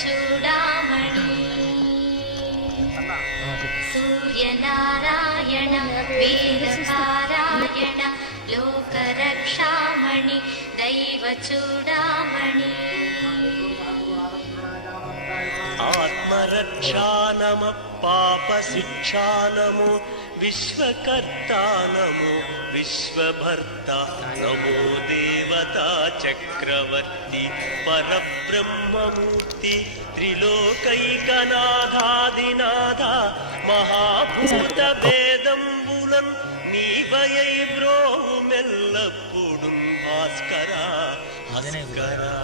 చూడామణి సూర్యనారాయణ వేదపారాయణ లోకరక్షామణి దైవ చూడామణి ఆత్మరక్షానమ పాప శిక్షానము విశ్వకర్తానము విశ్వభర్త నమో దేవతా చక్రవర్తి పరబ్రహ్మమూర్తి త్రిలోకైకనాథాదినాథ మహాభూత వేదంబులం నీవయై బ్రోవు మెల్లప్పుడు భాస్కరా భాస్కరా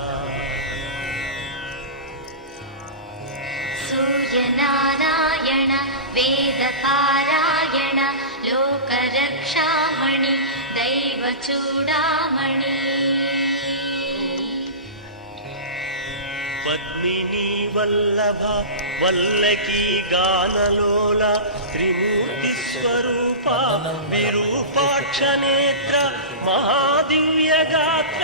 సూర్యనారాయణ వేదపారాయణ లోకరక్షామణి దైవ చూడామణి పద్మిని వల్లభ వల్లకీ గానలోల త్రిమూర్తి స్వరూప విరూపాక్ష నేత్ర మహాదివ్య గాత్ర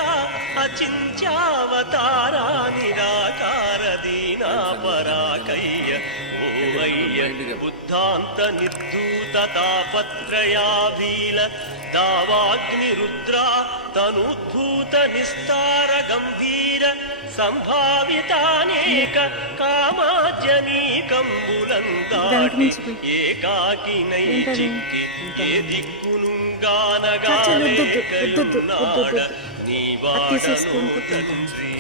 అచింత్యావతారా నిరాకార దీనా పరాకయ్య ఓవయ్య బుద్ధాంత నిర్ధూత తాపత్రయాభీల దావాగ్ని రుద్ర తనుద్భూత నిస్తార గంభీర సంభావితానేక కామాజనీకంబులందాటి ఏకాకినై చిక్కి ఏ దిక్కునుగానగాలేకయున్నాడ నీవాడను తండ్రి